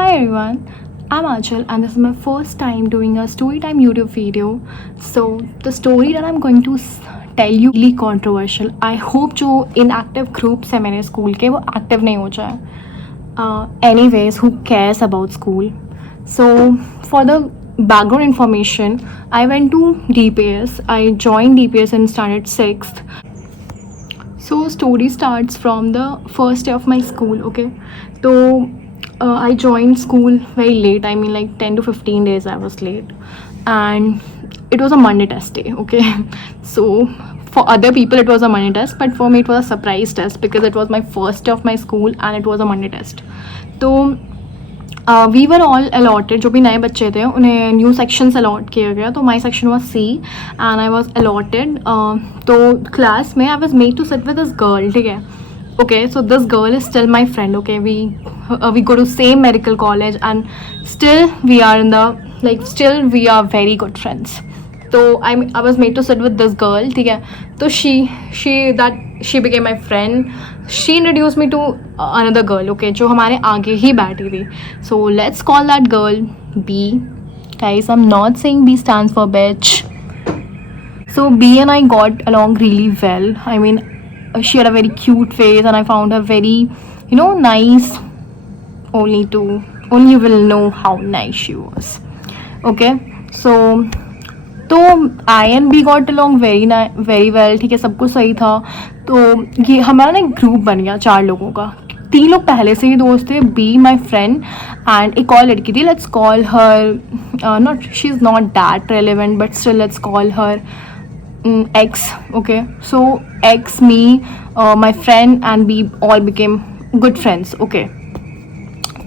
Hi everyone, I'm Achal and this is my first time doing a story time YouTube video. So the story that I'm going to tell you really controversial. I hope जो inactive groups है मेरे school के वो active नहीं हो जाए. Anyways, who cares about school? So for the background information, I went to DPS. I joined DPS in standard 6th. So story starts from the first day of my school. Okay, so I joined school very late. I mean, like 10 to 15 days I was late, and it was a Monday test day. Okay, so for other people it was a Monday test, but for me it was a surprise test because it was my first day of my school and it was a Monday test. So we were all allotted, जो भी नए बच्चे थे उन्हें new sections allot किया गया. तो my section was C and I was allotted. तो क्लास में I was made to sit with this girl. ठीक है, okay, so this girl is still my friend. Okay, we go to same medical college and still we are in the still we are very good friends. तो I was made to sit with this girl. ठीक है, तो she became my friend. She introduce me to another girl. Okay, जो हमारे आगे ही बैठी थी. So let's call that girl B. Guys, I am not saying B stands for bitch. So B and I got along really well. I mean, she had a very cute face and I found her very, nice. Only you will know how nice she was. Okay, so तो I and B got along very well. ठीक है, सब कुछ सही था. तो ये हमारा ना एक ग्रुप बन गया 4 लोगों का. 3 लोग पहले से ही दोस्त थे, बी माई फ्रेंड एंड एक और लड़की थी. Let's call her not, she is not that relevant but still let's call her X. Okay, so X, me, my friend and we all became good friends. Okay,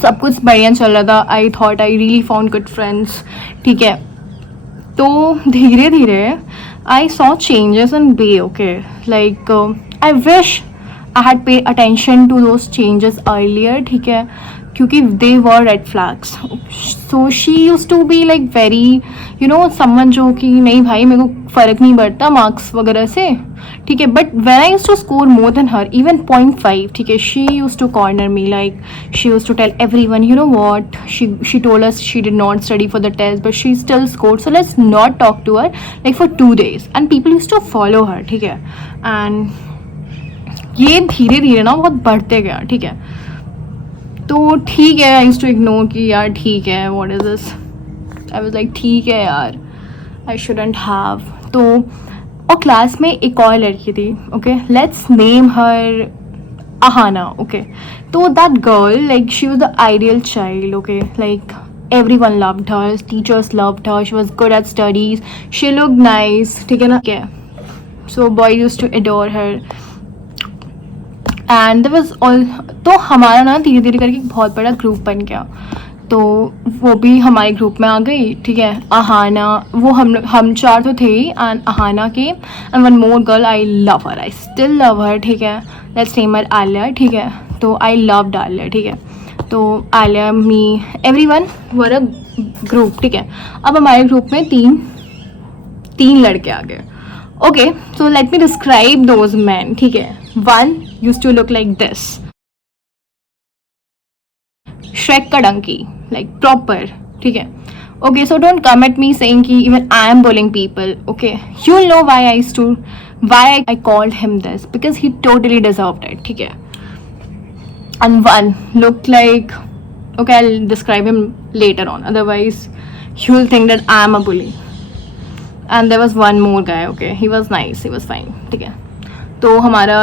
सब कुछ बढ़िया चल रहा था. I thought I really found good friends. ठीक है, तो धीरे धीरे I saw changes in B. Okay, like I wish I had paid attention to those changes earlier. ठीक है, क्योंकि they were red flags. So she used to be like very, someone जो कि नहीं भाई मेरे को फ़र्क नहीं पड़ता मार्क्स वगैरह से. ठीक है, but when I used to score more than her, even 0.5, ठीक है, she used to corner me. Like she used to tell everyone, you know what, she told us she did not study for the test but she still scored, so let's not talk to her like for 2 days. And people used to follow her. ठीक है, and ये धीरे धीरे ना बहुत बढ़ते गया. ठीक है, तो ठीक है, आई यूज्ड टू इग्नोर कि यार ठीक है, what is this. I was like ठीक है यार, आई शुडंट हैव. तो और क्लास में एक और लड़की थी. Okay, let's name her Ahana. Okay, तो that girl, like she was the ideal child. Okay, like everyone loved her, teachers loved her, she was good at studies, she looked nice. ठीक है ना, so boys used to adore her. And there was all. तो हमारा ना धीरे धीरे करके एक बहुत बड़ा ग्रुप बन गया. तो वो भी हमारे ग्रुप में आ गई. ठीक है, अहाना, वो हम 4 तो थे ही, एंड अहाना के and one more girl. I love her, I still love her. ठीक है, लेट्स नेम हर आलिया. ठीक है, तो आई लव्ड आलिया. ठीक है, तो आलिया, मी, एवरीवन वर अ ग्रुप. ठीक है, अब हमारे ग्रुप में तीन लड़के आ गए. Okay, so let me describe those men. ठीक है, one used to look like this, Shrek का donkey, like proper. ठीक है, okay, so don't come at me saying कि even I am bullying people. Okay, you'll know why I called him this, because he totally deserved it. ठीक है, and one looked like, okay, I'll describe him later on, otherwise you'll think that I am a bully. And there was one more guy. Okay, he was nice, he was fine. ठीक है, तो हमारा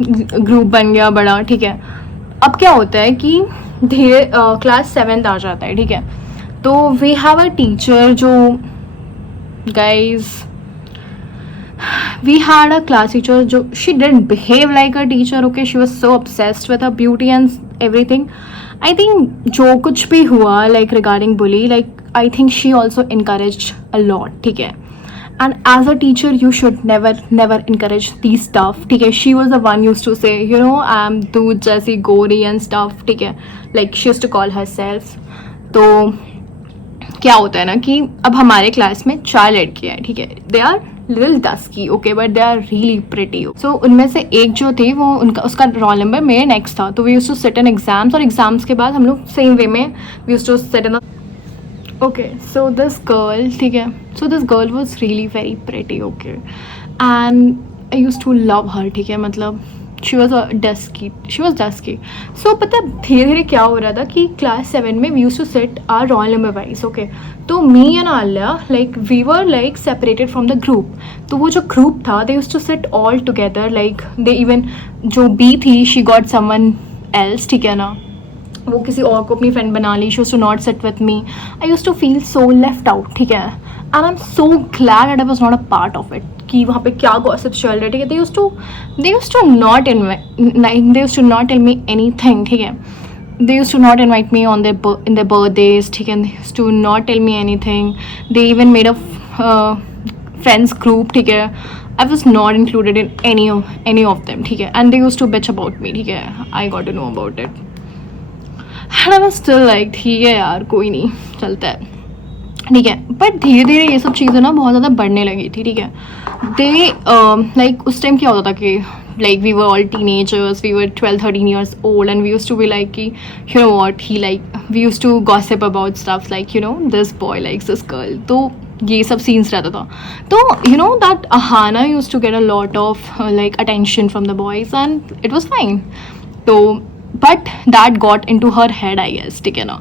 group बन गया बड़ा. ठीक है, अब क्या होता है कि धीरे क्लास 7th आ जाता है. ठीक है, तो वी हैव अ टीचर जो, guys, we had a class teacher जो, she didn't behave like a teacher. Okay, she was so obsessed with her beauty and everything. I think जो कुछ भी हुआ like regarding bully, like I think she also encouraged a lot. ठीक है, and as a teacher you should never encourage these stuff. ठीक है, she was the one used to say, I'm दूध जैसी गोरी and stuff. ठीक है, like she used to call herself. तो क्या होता है ना कि अब हमारे क्लास में 4 लड़कियाँ हैं. ठीक है, they are little dusky, okay, but they are really pretty. So उनमें से एक जो थे वो उसका रोल नंबर मेरे नेक्स्ट था. तो we used to sit in exams, और एग्जाम्स के बाद हम लोग सेम वे में we used to sit in. Okay, so this girl, ठीक है, so this girl was really very pretty, okay, and I used to love her, ठीक है, मतलब शी वॉज डस्की. सो पता है धीरे धीरे क्या हो रहा था कि क्लास 7 में we used to sit our roll number wise, okay. तो me and Alya like we were like separated from the group. तो वो जो ग्रुप था they used to sit all together, like they even जो बी थी she got someone else, ठीक है ना, वो किसी और को अपनी फ्रेंड बना ली. She used to not sit with me. I used to feel so left out, ठीक है, and I am so glad that I was not a part of it, कि वहाँ पे क्या गॉसिप चल रहा है, ठीक है. They used to not tell me anything, ठीक है. They used to not invite me on in their birthdays, ठीक है. They used to not tell me anything. They even made a friends group, ठीक है. I was not included in any of them, ठीक है. And they used to bitch about me, ठीक है. I got to know about it. And I was still like, ठीक है यार, कोई नहीं, चलता है, ठीक है. बट धीरे धीरे ये सब चीज़ें ना बहुत ज़्यादा बढ़ने लगी थी, ठीक है. दे लाइक उस टाइम क्या होता था कि like we were all teenagers, we were 12-13 years old, and we used to be like, you know what, we used to gossip about stuff like, this boy likes this girl. तो ये सब scenes रहता था. तो that Ahana used to get a lot of like attention from the boys, and it was fine. तो but that got into her head, I guess, ठीक है ना.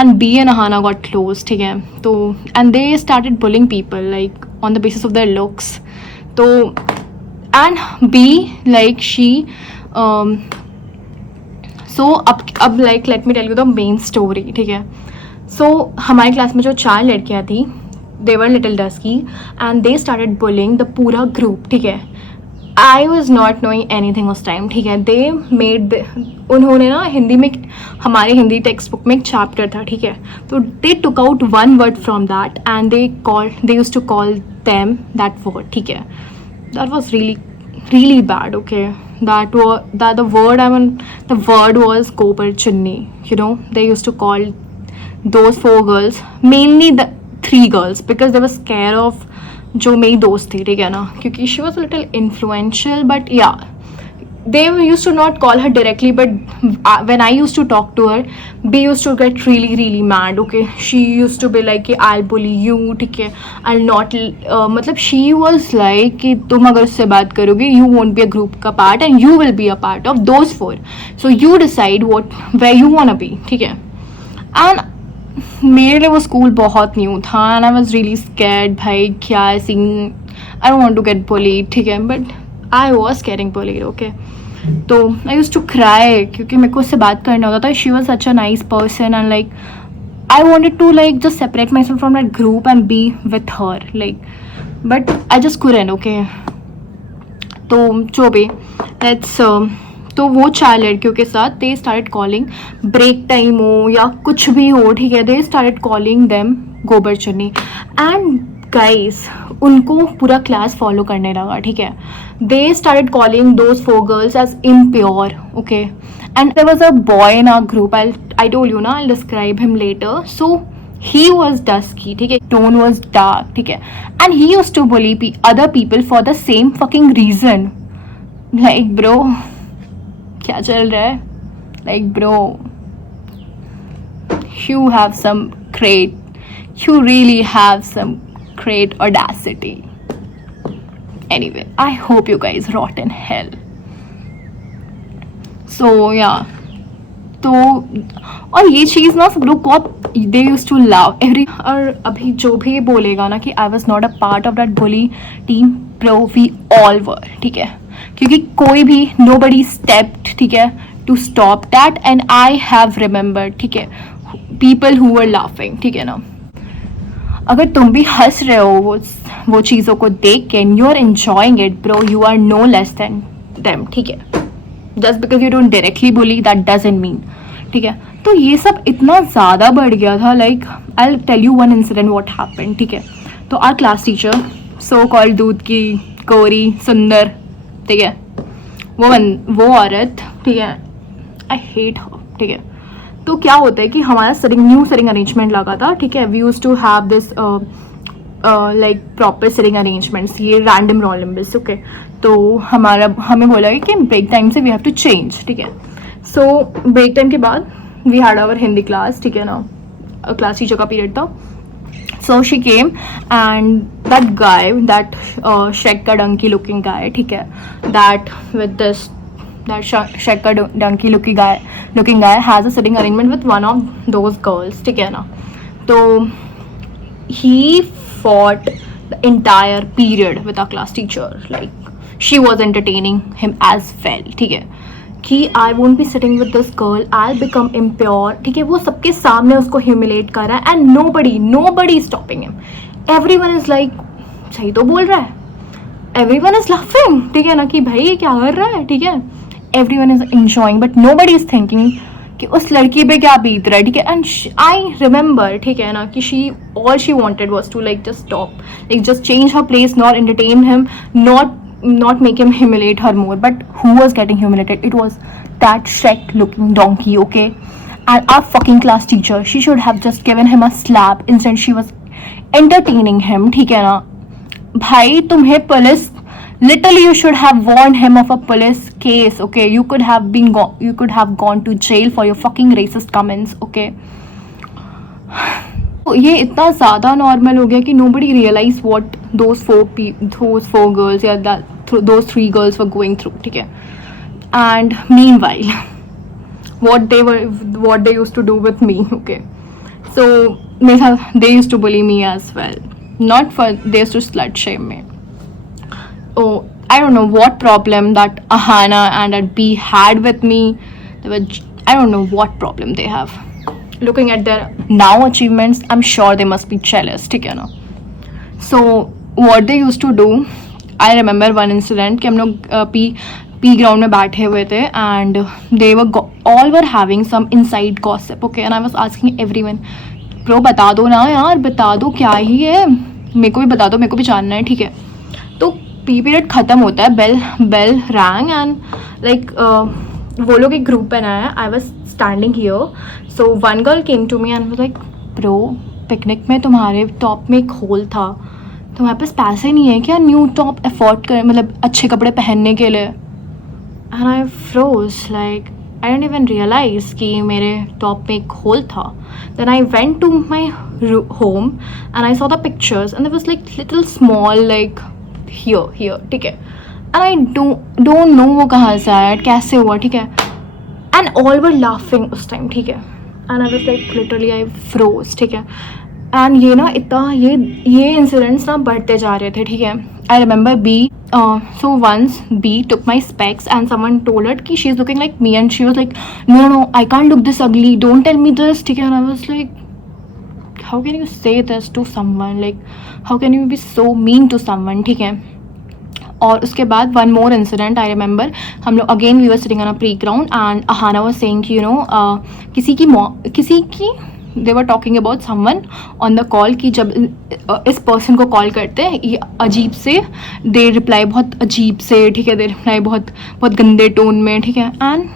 And B and Ahana got close, ठीक है. तो and they started bullying people like on the basis of their looks. तो and B like she so अब like let me tell you the main story, ठीक है. So हमारी class में जो 4 लड़कियाँ थी, they were little dusky and they started bullying the पूरा group, ठीक है. I was not knowing anything उस टाइम, ठीक है. They made उन्होंने ना हिंदी में, हमारे हिंदी टेक्स्ट बुक में एक चैप्टर था, ठीक है. तो they took out one word from that and they used to call them that word, ठीक है. That was really bad, okay. The word was Kobar Chunni, they used to call those 4 girls, mainly the 3 girls, because they were scared of जो मेरी दोस्त थी, ठीक है ना, क्योंकि she was a little influential, but yeah, they used to not call her directly, but when I used to talk to her, B used to get really mad, okay. She used to be like, I'll bully you, ठीक है, I'll not मतलब she was like कि तुम अगर उससे बात करोगे, you won't be a group का part and you will be a part of those 4, so you decide where you wanna be, ठीक है. And मेरे लिए वो स्कूल बहुत न्यू था and I was really scared, भाई क्या scene, I don't want to get bullied, ठीक है, but I was getting bullied, okay. तो आई यूज्ड टू क्राई क्योंकि मेरे को उससे बात करना होता था. She was such a nice person and like I wanted to like just separate myself from that group and be with her, like, but I just couldn't, okay. तो जो भी तो वो 4 लड़कियों के साथ they started calling, break time हो या कुछ भी हो, ठीक है, दे स्टार्टेड कॉलिंग देम गोबर चन्नी. एंड गाइस उनको पूरा क्लास फॉलो करने लगा, ठीक है. They started calling those 4 girls as impure, okay. And there was a boy in our group, I told you ना, I describe him later. So he was dusky, ठीक है, tone was dark, ठीक है, and he used to bully other people for the same fucking reason. Like bro, क्या चल रहा है, like bro, you have some you really have some great audacity. Anyway, I hope you guys rot in hell. So yeah, तो और ये चीज़ ना सब लोग बहुत they use to love every. और अभी जो भी बोलेगा ना कि I was not a part of that bully team, pro we all were, ठीक है, क्योंकि कोई भी नो बडी स्टेप्ड, ठीक है, to stop that. And I have remembered, ठीक है, पीपल हु वर लाफिंग, ठीक है ना. अगर तुम भी हंस रहे हो वो चीज़ों को देख के, you are enjoying it bro, you are no less than them, ठीक है. Just because you don't directly bully that doesn't mean, ठीक है. तो ये सब इतना ज़्यादा बढ़ गया था. Like I will tell you one incident what happened, ठीक है. तो our class teacher, so called दूध की कोरी सुंदर, ठीक है, वो औरत, ठीक है, आई हेट हर, ठीक है. तो क्या होता है कि हमारा न्यू सरिंग अरेंजमेंट लगा था, ठीक है. We used to have this like proper sitting arrangements, ये रैंडम रोल नंबर्स, ओके. तो हमें बोला कि ब्रेक टाइम से वी हैव टू चेंज, ठीक है. सो ब्रेक टाइम के बाद we had our Hindi class, ठीक है ना, क्लास टीचर का पीरियड था. So she came and that guy, that Shekhar donkey looking guy, ठीक है, that with this that Shekhar donkey looking guy has a sitting arrangement with one of those girls, ठीक है ना. तो he fought the entire period with our class teacher, like she was entertaining him as well, ठीक है, कि I won't be sitting with this girl, I'll become impure, ठीक है. वो सबके सामने उसको humiliate कर रहा है and nobody is stopping him. Everyone is like सही तो बोल रहा है, everyone is laughing, ठीक है ना, कि भाई ये क्या कर रहा है, ठीक है. Everyone is enjoying but nobody is thinking कि उस लड़की पे क्या बीत रहा है, ठीक है. एंड आई रिमेंबर, ठीक है ना, कि all she wanted was to like just stop, like just change her place, not entertain him, not make him humiliate her more. But who was getting humiliated? It was that Shrek looking donkey, okay. And our fucking class teacher, she should have just given him a slap. Instead she was entertaining him, ठीक है ना. भाई तुम्हें police, literally you should have warned him of a police case, okay. You could have gone to jail for your fucking racist comments, okay. ये इतना ज़्यादा normal हो गया कि nobody realized what those four girls या those 3 girls were going through, ठीक है. And meanwhile what they used to do with me, okay. So they used to bully me as well, not for they used to slut shame me. Oh, I don't know what problem that Ahana and that B had with me. I don't know what problem they have. Looking at their now achievements, I'm sure they must be jealous, ठीक है ना. So what they used to do, I remember one incident कि हम लोग P ground में बैठे हुए थे and they were all were having some inside gossip, okay. And I was asking everyone, bro बता दो ना यार, बता दो क्या ही है, मेरे को भी बता दो, मेरे को भी जानना है, ठीक है. तो पी पीरियड ख़त्म होता है, बेल रैंग एंड लाइक वो लोग एक ग्रुप बनाया. I was standing here, so one girl came to me and was like, bro picnic में तुम्हारे टॉप में एक होल था, तुम्हारे पास पैसे नहीं है क्या न्यू टॉप अफोर्ड कर, मतलब अच्छे कपड़े पहनने के लिए. And I froze, like I don't even realize कि मेरे टॉप में एक होल था. Then I went to my home and I saw the pictures and there was like little small like here, ठीक है. एंड आई डोंट नो वो कहाँ से आया, कैसे हुआ, ठीक है. एंड ऑल वर लाफिंग उस टाइम, ठीक है. And I was like literally I froze, ठीक है. एंड ये ना इतना ये इंसिडेंट्स ना बढ़ते जा रहे थे, ठीक है. I remember B, so once B took my specs and someone told her कि she is looking like me and she was like, no I can't look this ugly, don't tell me this, ठीक है. And I was like, how can you say this to someone, like how can you be so mean to someone, ठीक है. और उसके बाद one more incident I remember, हम लोग again we were sitting on a pre ground and Ahana was saying कि you know किसी की they were talking about someone on the call, कि जब इस पर्सन को कॉल करते हैं ये अजीब से दे रिप्लाई बहुत अजीब से, ठीक है, दे रिप्लाई बहुत गंदे टोन में, ठीक है. एंड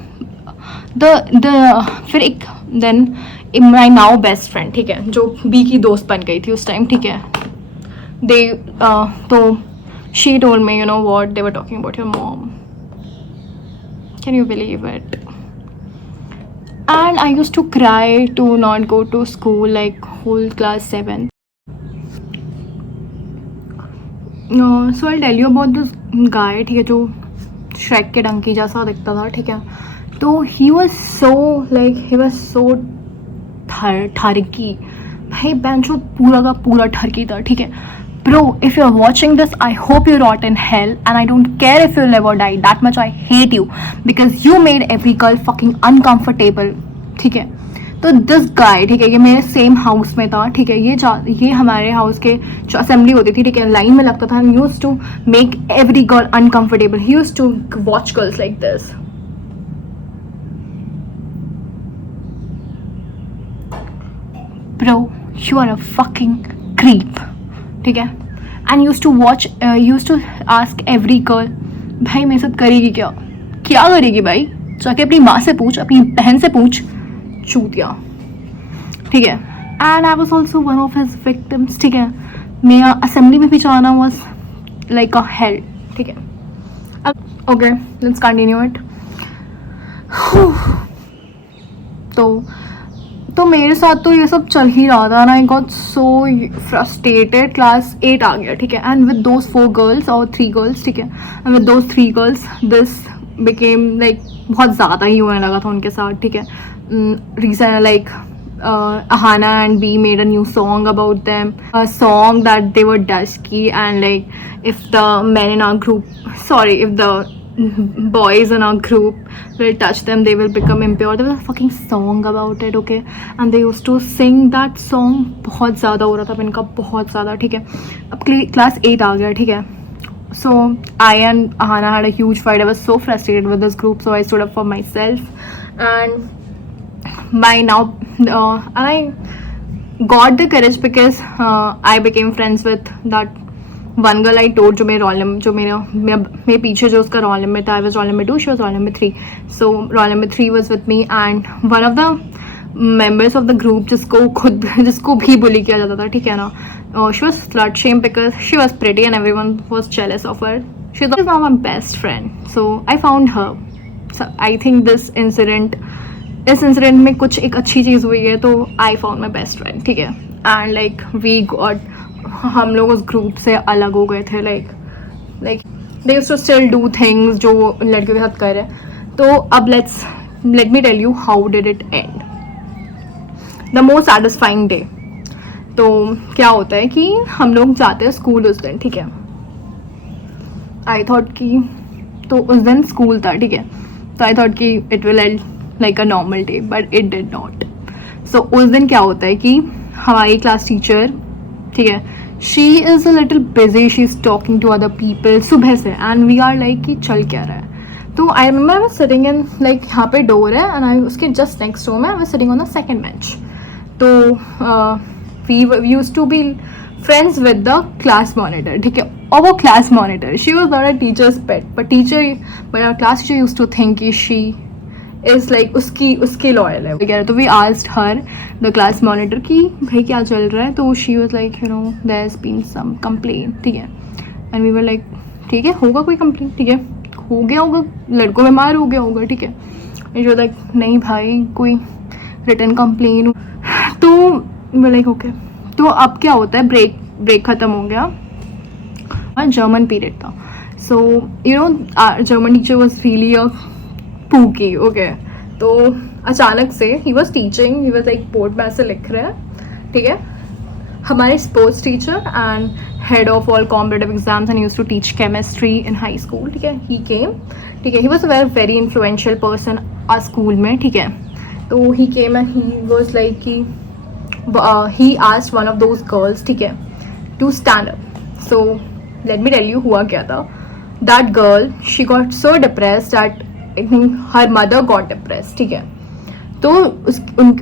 फिर एक देन माई नाउ बेस्ट फ्रेंड, ठीक है, जो बी की दोस्त बन गई थी उस टाइम, ठीक है. तो she told me, you know what, they were talking about your mom. Can you believe it? And I used to cry to not go to school like whole class 7. So I'll tell you about this guy, ठीक है, जो Shrek के डंकी जैसा दिखता था, ठीक है. तो he was so ठरकी, भाई बेंचो पूरा का पूरा ठरकी था, ठीक है. Bro, if you're watching this, I hope you rot in hell and I don't care if you'll never die. That much I hate you because you made every girl fucking uncomfortable, ठीक है. तो this guy, ठीक है, ये मेरे same house में था, ठीक है. ये हमारे हाउस के जो असेंबली होती थी, ठीक है, लाइन में लगता था. Used to make every girl uncomfortable. He used to watch girls like this. Bro, you are a fucking creep, ठीक है. And use to watch, use to ask every girl, भाई मेरे साथ करेगी क्या करेगी भाई, जाके अपनी माँ से पूछ, अपनी बहन से पूछ, चूतिया, ठीक है. And I was also one of his victims, ठीक है. मेरा असेंबली में भी जाना वॉज लाइक अ हेल, ठीक है. Okay, let's continue it. तो मेरे साथ तो ये सब चल ही रहा था ना. I got so frustrated. Class 8 आ गया, ठीक है, एंड विद दोज 4 गर्ल्स और 3 गर्ल्स, ठीक है, and with those 3 girls this became like बहुत ज़्यादा ही होने लगा था उनके साथ, ठीक है. Reason like Ahana and B made a new song about them, a song that they were dusky, and like if the men in our group, sorry, if the boys in our group will touch them, they will become impure. There was a fucking song about it, okay, and they used to sing that song. बहुत ज़्यादा हो रहा था इनका, बहुत ज़्यादा, ठीक है. अब क्लास 8 आ गया, ठीक है. So I and Ahana had a huge fight. I was so frustrated with this group, so I stood up for myself, and by now and I got the courage because I became friends with that one girl I told, जो मेरे roll number, जो मेरे पीछे जो उसका roll number था. I was roll number 2, she was roll number 3. So roll number 3 was with me, and one of the members of the group जिसको भी बुली किया जाता था, ठीक है ना. She was slut shamed because she was pretty and everyone was jealous of her. She was now my best friend, so I found her. So I think इस incident में कुछ एक अच्छी चीज़ हुई है, तो I found my best friend, ठीक है. एंड लाइक वी गॉट, हम लोग उस ग्रुप से अलग हो गए थे. Like they used to still do things जो लड़कियों के साथ कर रहे हैं. तो अब let me tell you how did it end. The most satisfying day. तो क्या होता है कि हम लोग जाते हैं स्कूल उस दिन, ठीक है. आई थॉट कि तो उस दिन स्कूल था, ठीक है, तो आई थॉट कि it will and like a normal day, but it did not. So उस दिन क्या होता है कि हमारी क्लास टीचर, ठीक है, she is a little busy, she is talking to other people सुबह से, and we are like कि चल क्या रहा है. तो I remember I was sitting in like यहाँ पे डोर है, and I उसके just next door में I was sitting on the second bench. तो we used to be friends with the class monitor, ठीक है. और वो class monitor, she was not a teacher's pet, but our class teacher used to think कि she is like उसकी loyal है वगैरह. तो we asked her the class monitor कि भाई क्या चल रहा है. तो she was like you know there has been some complain, ठीक है. एंड वी वर लाइक ठीक है, होगा कोई कंप्लेन, ठीक है, हो गया होगा, लड़कों बीमार हो गया होगा, ठीक है. एंड जो लाइक नहीं भाई कोई रिटर्न कंप्लेन. तो वी लाइक ओके. तो अब क्या होता है, ब्रेक ख़त्म हो गया और जर्मन पीरियड था. So you know German teacher was really a pooky, okay. तो अचानक से he was teaching, he was like board में ऐसे लिख रहे हैं, ठीक है. हमारे sports teacher and head of all competitive exams and used to teach chemistry in high school, ठीक है. ही केम, ठीक है. He was a very influential person at school में, ठीक है. तो he came and he was like कि he asked one of those girls, ठीक है, to stand up. So let me tell you हुआ क्या था. That girl she got so depressed that her mother got depress, ठीक है. तो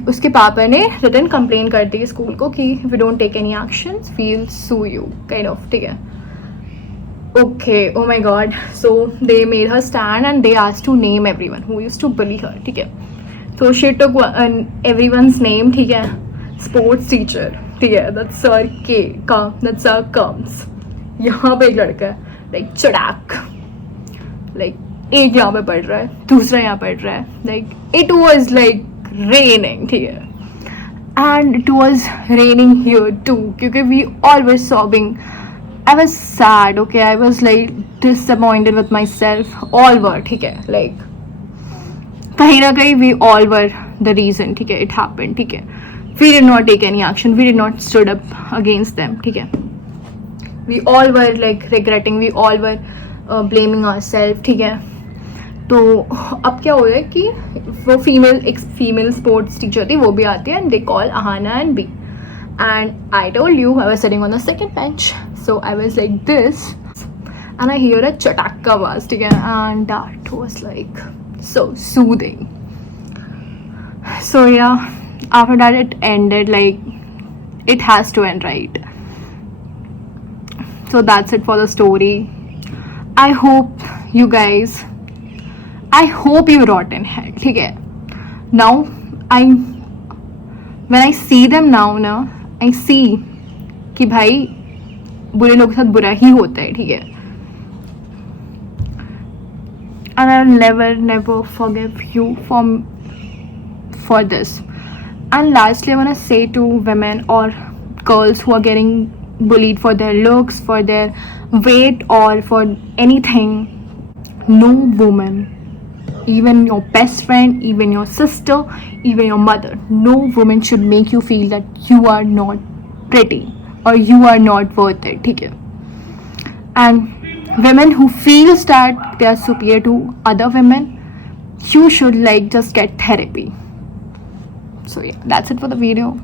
उसके पापा ने रिटर्न कंप्लेन कर दी स्कूल को कि we don't take any action we will sue you kind of, ठीक है. Okay, oh my God. So they made her stand and they asked to name everyone who used to bully her, ठीक है. तो she took everyone's name, ठीक है. Sports teacher, ठीक है, that's sir के दैट्स सर कम्स. यहाँ पे एक लड़का है लाइक चड़ाक, लाइक एक यहाँ पे पढ़ रहा है, दूसरा यहाँ पढ़ रहा है. Like it was like raining, ठीक है. And it was raining here too क्योंकि we all were sobbing. I was sad, okay. I was like disappointed with my self, all were, ठीक है. लाइक कहीं ना कहीं we all were the reason, ठीक है. इट हैपेंड, ठीक है. We did not take any action, we did not stood up against them, ठीक है. We all were like regretting, we all were blaming our self, ठीक है. तो अब क्या हो रहा है कि वो एक फीमेल स्पोर्ट्स टीचर थी, वो भी आती है, and they call Ahana and B. And I told you I was sitting on the second bench, so I was like this and I hear a चटाक का आवाज, ठीक है. And that was like so soothing. So yeah after that it ended, like it has to end, right. So that's it for the story. I hope you guys, I hope you rot in hell, ठीक है. Now when I see them now ना, I see कि भाई बुरे लोगों के साथ बुरा ही होता है, ठीक है. And I'll never forgive you for this. And lastly, I want to say to women or girls who are getting bullied for their looks, for their weight, or for anything, no woman, even your best friend, even your sister, even your mother, no woman should make you feel that you are not pretty or you are not worth it, ठीक है. And women who feels that they are superior to other women, you should like just get therapy. So yeah, that's it for the video.